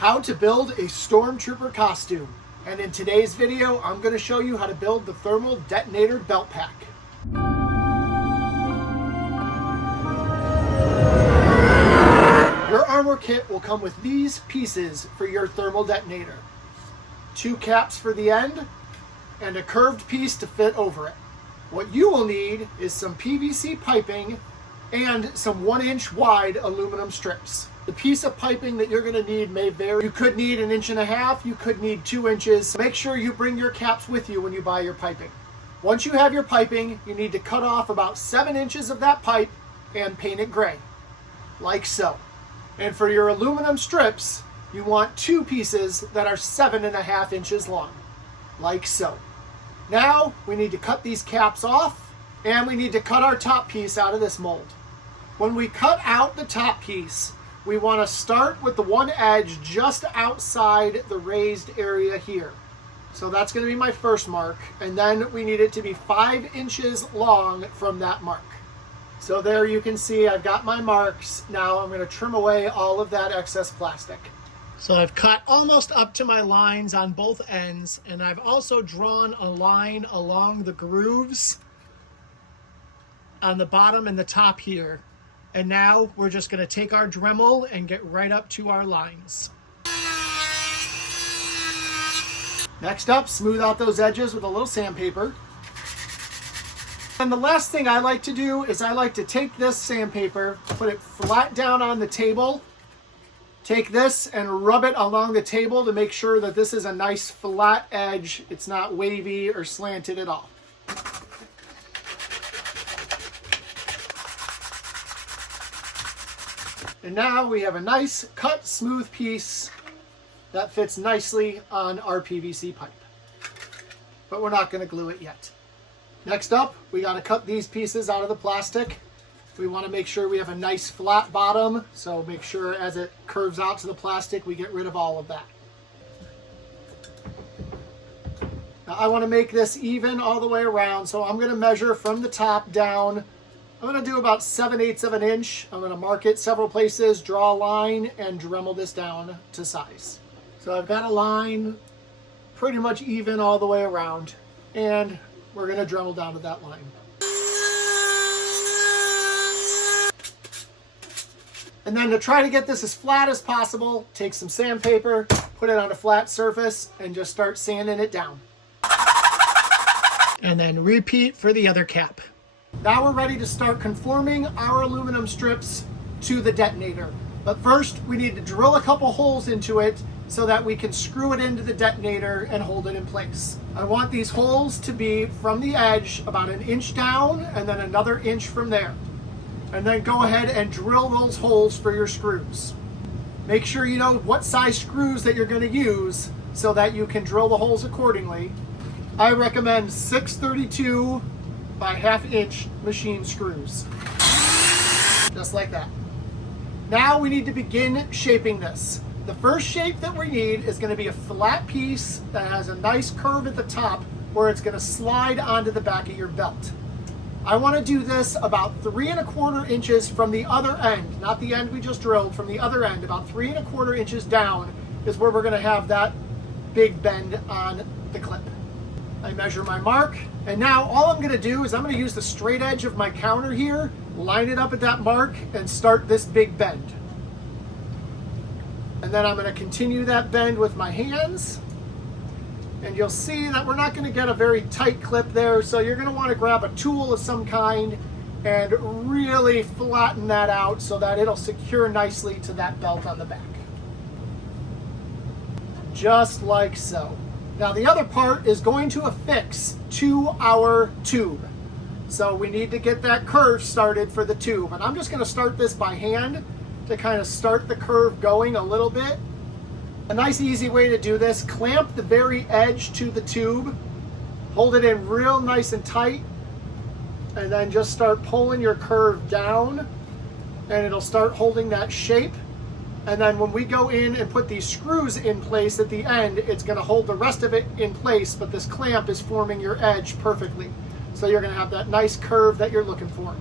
how to build a Stormtrooper costume. And in today's video, I'm going to show you how to build the thermal detonator belt pack. Your armor kit will come with these pieces for your thermal detonator. 2 caps for the end, and a curved piece to fit over it. What you will need is some PVC piping and some 1-inch wide aluminum strips. The piece of piping that you're going to need may vary. You could need 1.5 inches, you could need 2 inches. Make sure you bring your caps with you when you buy your piping. Once you have your piping, you need to cut off about 7 inches of that pipe and paint it gray, like so. And for your aluminum strips, you want 2 pieces that are 7.5 inches long, like so. Now we need to cut these caps off, and we need to cut our top piece out of this mold. When we cut out the top piece, we want to start with the one edge just outside the raised area here. So that's going to be my first mark, and then we need it to be 5 inches long from that mark. So there you can see I've got my marks. Now I'm going to trim away all of that excess plastic. So I've cut almost up to my lines on both ends, and I've also drawn a line along the grooves on the bottom and the top here. And now we're just going to take our Dremel and get right up to our lines. Next up, smooth out those edges with a little sandpaper. And the last thing I like to do is I like to take this sandpaper, put it flat down on the table, take this and rub it along the table to make sure that this is a nice flat edge. It's not wavy or slanted at all. And now we have a nice cut smooth piece that fits nicely on our PVC pipe. But we're not going to glue it yet. Next up, we got to cut these pieces out of the plastic. We want to make sure we have a nice flat bottom, so make sure as it curves out to the plastic, we get rid of all of that. Now I want to make this even all the way around, so I'm going to measure from the top down. I'm going to do about 7/8 of an inch. I'm going to mark it several places, draw a line, and Dremel this down to size. So I've got a line pretty much even all the way around, and we're going to Dremel down to that line. And then to try to get this as flat as possible, take some sandpaper, put it on a flat surface, and just start sanding it down. And then repeat for the other cap. Now we're ready to start conforming our aluminum strips to the detonator. But first, we need to drill a couple holes into it so that we can screw it into the detonator and hold it in place. I want these holes to be from the edge about 1 inch down and then another inch from there. And then go ahead and drill those holes for your screws. Make sure you know what size screws that you're going to use so that you can drill the holes accordingly. I recommend 6/32 by 1/2 inch machine screws. Just like that. Now we need to begin shaping this. The first shape that we need is going to be a flat piece that has a nice curve at the top where it's going to slide onto the back of your belt. I want to do this about 3¼ inches from the other end, not the end we just drilled, from the other end. About 3¼ inches down is where we're going to have that big bend on the clip. I measure my mark, and now all I'm going to do is I'm going to use the straight edge of my counter here, line it up at that mark, and start this big bend. And then I'm going to continue that bend with my hands. And you'll see that we're not going to get a very tight clip there, so you're going to want to grab a tool of some kind and really flatten that out so that it'll secure nicely to that belt on the back. Just like so. Now the other part is going to affix to our tube. So we need to get that curve started for the tube. And I'm just going to start this by hand to kind of start the curve going a little bit. A nice easy way to do this, clamp the very edge to the tube, hold it in real nice and tight, and then just start pulling your curve down, and it'll start holding that shape. And then when we go in and put these screws in place at the end, it's going to hold the rest of it in place, but this clamp is forming your edge perfectly. So you're going to have that nice curve that you're looking for.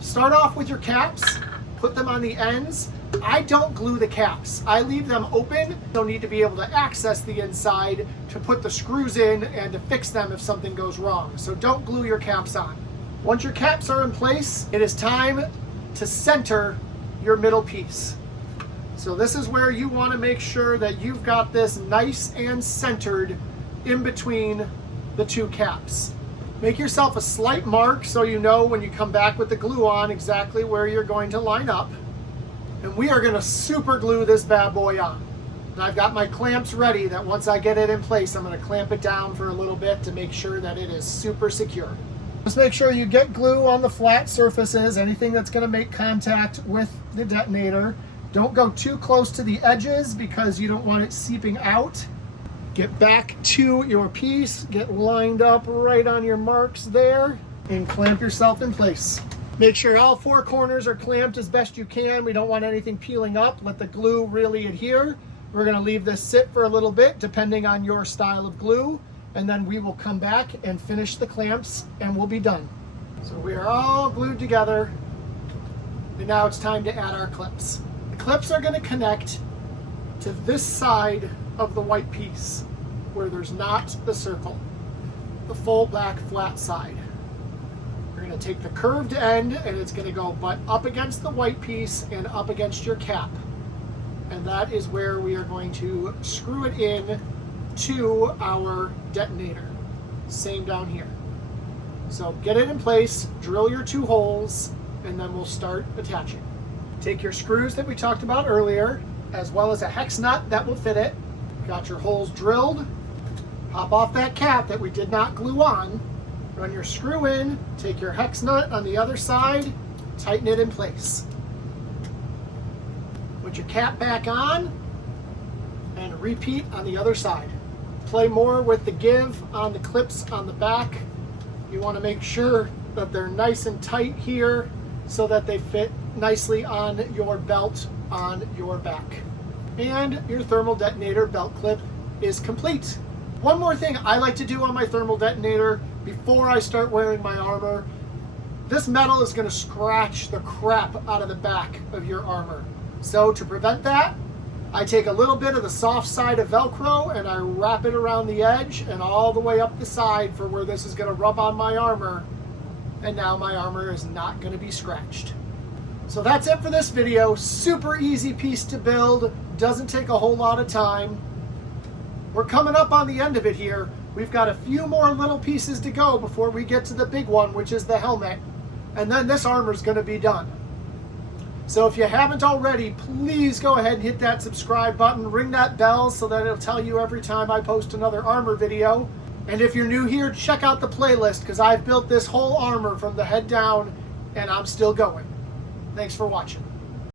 Start off with your caps, put them on the ends, I don't glue the caps. I leave them open. You'll need to be able to access the inside to put the screws in and to fix them if something goes wrong. So don't glue your caps on. Once your caps are in place, it is time to center your middle piece. So this is where you want to make sure that you've got this nice and centered in between the two caps. Make yourself a slight mark so you know when you come back with the glue on exactly where you're going to line up. And we are going to super glue this bad boy on. And I've got my clamps ready that once I get it in place, I'm going to clamp it down for a little bit to make sure that it is super secure. Just make sure you get glue on the flat surfaces, anything that's going to make contact with the detonator. Don't go too close to the edges because you don't want it seeping out. Get back to your piece, get lined up right on your marks there, and clamp yourself in place. Make sure all four corners are clamped as best you can. We don't want anything peeling up. Let the glue really adhere. We're going to leave this sit for a little bit depending on your style of glue, and then we will come back and finish the clamps and we'll be done. So we are all glued together, and now it's time to add our clips. The clips are going to connect to this side of the white piece where there's not the circle, the full back flat side. You're going to take the curved end and it's going to go butt up against the white piece and up against your cap. And that is where we are going to screw it in to our detonator. Same down here. So get it in place, drill your 2 holes, and then we'll start attaching. Take your screws that we talked about earlier, as well as a hex nut that will fit it. Got your holes drilled. Pop off that cap that we did not glue on. Run your screw in, take your hex nut on the other side, tighten it in place. Put your cap back on, and repeat on the other side. Play more with the give on the clips on the back. You want to make sure that they're nice and tight here so that they fit nicely on your belt on your back. And your thermal detonator belt clip is complete. One more thing I like to do on my thermal detonator before I start wearing my armor. This metal is going to scratch the crap out of the back of your armor. So to prevent that, I take a little bit of the soft side of Velcro and I wrap it around the edge and all the way up the side for where this is going to rub on my armor. And now my armor is not going to be scratched. So that's it for this video. Super easy piece to build. Doesn't take a whole lot of time. We're coming up on the end of it here. We've got a few more little pieces to go before we get to the big one, which is the helmet. And then this armor is going to be done. So if you haven't already, please go ahead and hit that subscribe button, ring that bell so that it'll tell you every time I post another armor video. And if you're new here, check out the playlist because I've built this whole armor from the head down and I'm still going. Thanks for watching.